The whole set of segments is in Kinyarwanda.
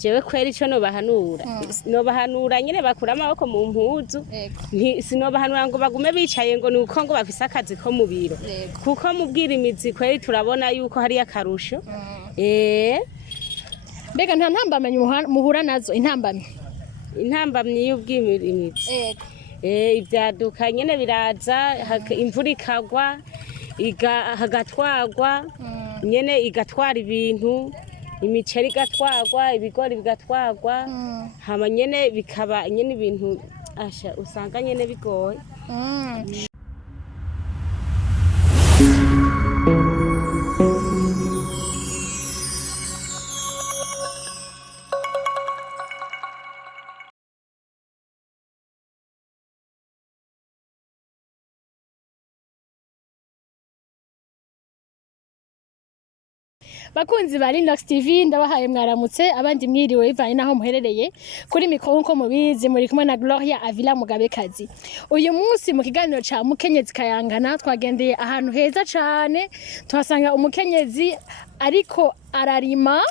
jewe kweri ico nobahanura nyene bakura amaboko mu mpuzu sinobahanura ngo bagume bicaye ngo nuko ngo bafise akazi ko mu biro kuko mu bwirimizi kweri turabona yuko hari akarusho mbega nta ntambamye muhura nazo intambamye y'ubwirimizi ibyaduka nyene biraza imvura ikagwa hagatwagwa nyene igatwara ibintu imiceri igatwagwa ibigori bigatwagwa hama nyene bikaba nyene ibintu usanga nyene bigoye bakunzi ba Linux TV ndabahaye mwaramutse abandi mwiriwe bivanye naho muherereye kuri mikoro nko mubizi muri kumwe na Gloria Avila Mugabekazi. Uyu munsi mu kiganiro ca Umukenyezi kayangana twagendeye ahantu heza cane tuhasanga umukenyezi ariko ararima.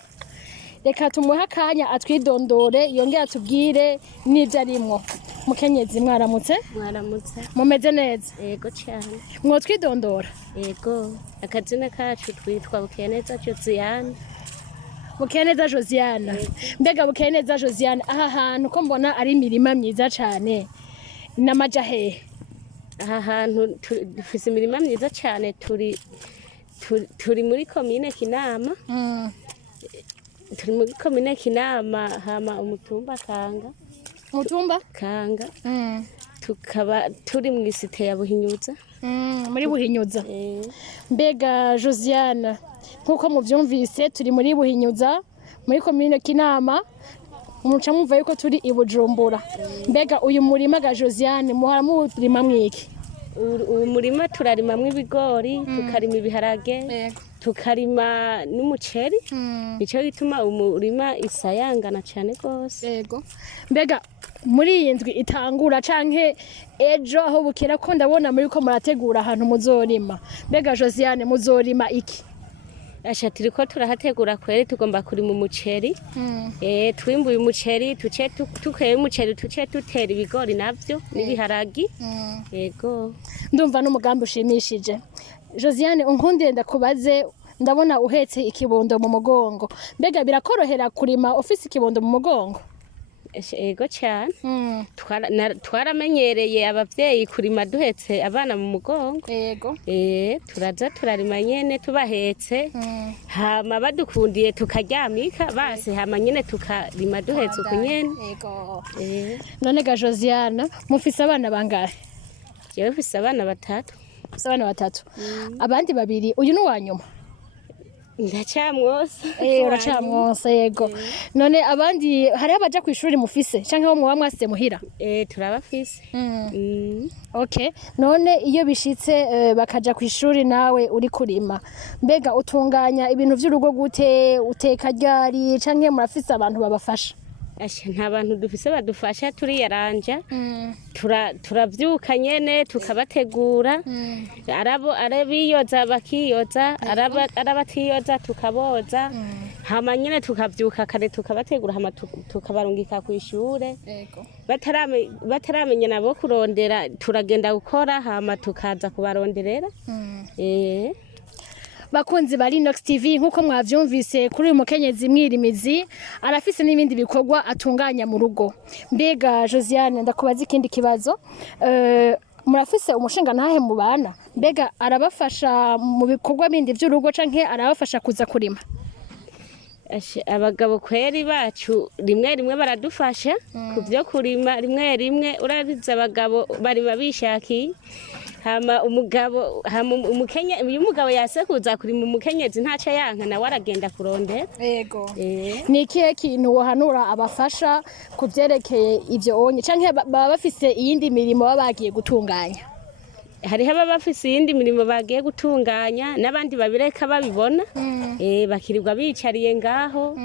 Reka tumuha akanya atwidondore yongera tubwire n'ivyo arimwo. Mukenyezi mwaramutse? Mwaramutse. Mumeze neza? Yego cyane. Mwotwidondora? Yego. Akazina kacu twitwa Umukenyezi Josiane. Umukenyezi Josiane. Mbega Umukenyezi Josiane aha hantu ko mbona ari imirima myiza cane. Namaja hehe? Aha hantu dufise imirima myiza cane turi muri commune Kinama. Turi muri commune Kinama hama umutumba Kanga. Umutumba Kanga. Tukaba turi mu isite ya Buhinyuza. Muri Buhinyuza. Mbega Josiane nkuko muvyumvise turi muri Buhinyuza muri commune Kinama muca mumva yuko turi i Bujumbura. Mbega uyu murima ga Josiane muhara murima mwiki? Umurima turarimamwe ibigori tukarima ibiharage tukarima n'umuceri nico gituma umurima isayangana cyane gose. Yego. Mbega muri iyi ndwi itangura canke ejo aho bukera ko ndabona muri ko murategura ahantu muzorima. Mbega Josiane muzorima iki? Asha turiko turahategura kweri tugomba kurima umuceri. Twimbuye umuceri tukeye umuceri tuce tutera ibigori navyo n'ibiharagi. Yego. Ndumva n'umugambi ushimishije. Josiane unkundire ndakubaze ndabona uhetse ikibondo mu mugongo. Mbega birakorohera kurima ofisi ikibondo mu mugongo? Yego cyane. Twaramenyereye abavyeyi kurima duhetse abana mu mugongo. Yego. Turaza turarima nyene tubahetse. Hama badukundiye tukaryamika base hama nyene tukarima duhetse ukunyene. Yego. None ga Josiane mufise abana bangahe? Jewe mfise abana batatu. Abana batatu. Abandi babiri uyu ni wanyuma. Ndacamwosa. Uracamwosa yego. None abandi hari abaja ku ishuri mufise canke bo muba mwase muhira? Turabafise. Okay. None iyo bishitse bakaja ku ishuri nawe uri kurima. Mbega utunganya ibintu vy'urugo gute uteka ryari canke murafise abantu babafasha? Asha nta bantu dufise badufasha turiyaranja. Turavyuka nyene tukabategura. Arabiyoza bakiyoza, arabatiyoza tukaboza. Hama nyene tukavyuka kare tukabategura hama tukabarungika ku ishure. Yego. Bataramenya nabo kurondera turagenda gukora hama tukaza kubaronderera. Bakunzi ba Linux TV nkuko mwavyumvise kuri uyu mukenyezi mwirimizi arafise n'ibindi bikorwa atunganya mu rugo. Mbega Josiane ndakubaza ikindi kibazo. Murafise umushinga ntahe mu bana? Mbega arabafasha mu bikorwa bindi by'urugo canke arabafasha kuza kurima? Abagabo kweri bacu rimwe baradufasha kuvyo kurima rimwe urabiza abagabo barima bishakiye. Hama umugabo yasekuza kurima umukenyezi ntaca yanka nawe aragenda kurondera. Yego. Ni ikihe kintu wohanura abafasha kuvyerekeye ivyo onye canke baba bafise iyindi mirimo baba bagiye gutunganya? Hariho ababa bafise iyindi mirimo bagiye gutunganya n'abandi babireka babibona. Bakirirwa bicariye ngaho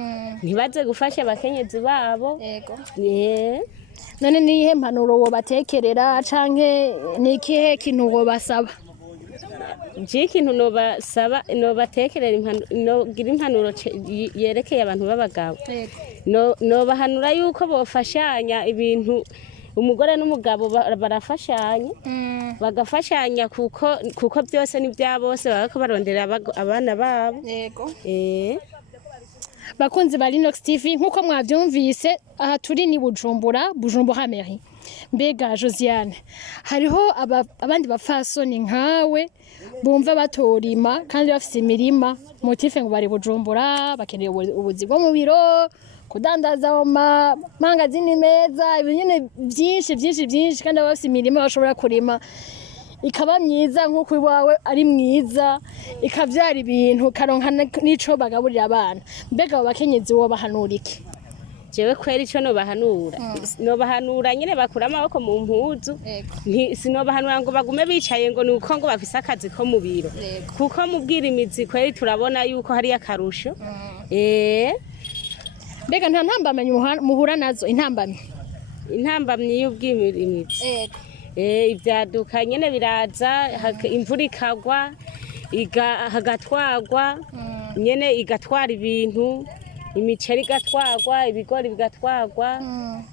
ntibaze gufasha abakenyezi babo. Yego. None nihe mpanuro wo batekerera canke nikihe kintu wo basaba? Ikintu no batekerera no gira impanuro yerekeye abantu babagabo. nobahanura yuko bofashanya ibintu umugore n'umugabo barafashanya bagafashanya kuko byose ni bya bose barako barondera abana babo. Yego. Bakunzi ba Linox TV nkuko mwavyumvise aha turi ni Bujumbura mairie. Mbega Josiane, hariho abandi bapfasoni nkawe bumva batorima kandi bafise imirima motife ngo bari Bujumbura bakeneye ubuzi bwomubiro kudandaza mangazini meza ibintu byinshi kandi bafise imirima bashobora kurima ikaba myiza nkuko iwawe ari mwiza ikavyara ibintu karonka nico bagaburira abana. Mbega abo bakenyezi wo bahanura iki? Jewe kweri ico nobahanura nyene bakura amaboko mu mpuzu sinobahanura ngo bagume bicaye ngo nuko ngo bafise akazi ko mu biro kuko mu bwirimizi kweri turabona yuko hari akarusho. Mbega nta ntambamye muhura nazo intambamye y'ubwirimizi ivyaduka nyene biraza imvura ikagwa hagatwagwa nyene igatwara ibintu imiceri igatwagwa ibigori bigatwagwa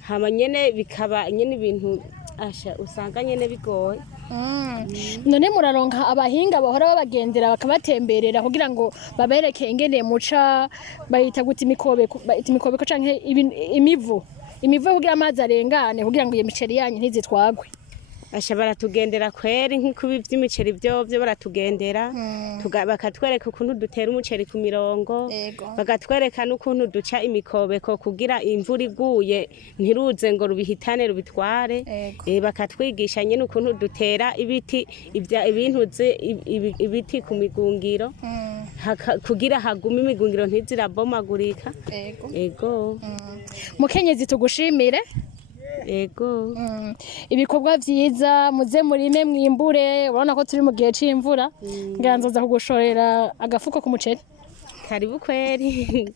hama nyene bikaba nyene ibintu usanga nyene bigoye. None muraronka abahinga bahora babagendera bakabatemberera kugira ngo babereke ingene muca bahita guta imikobeko canke imivu kugira amazi arengane kugira ngo iyo miceri yanyu ntizitwagwe? Baratugendera kweri nk'uko ivy'imiceri vyovyo baratugendera bakatwereka ukuntu dutera umuceri ku mirongo bagatwereka n'ukuntu duca imikobeko kugira imvura iguye ntiruze ngo rubihitane rubitware. Bakatwigisha nyene ukuntu dutera ibiti ibiti ku migungiro kugira hagume imigungiro ntizirabomagurika. Ego. Mukenyezi tugushimire. Ego. Ibikorwa vyiza muze murime mwimbure urabona ko turi mu gihe c'imvura nganzoza kugushorera agafuko ku muceri. Karibu kweri.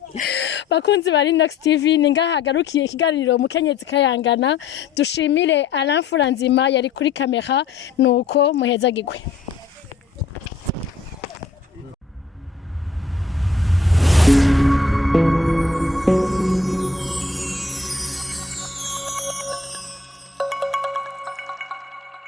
Bakunzi ba Linox TV ningahagarukiye ikiganiro Mukenyezi kayangana dushimire Alain Furanzima yari kuri kamera nuko muhezagirwe.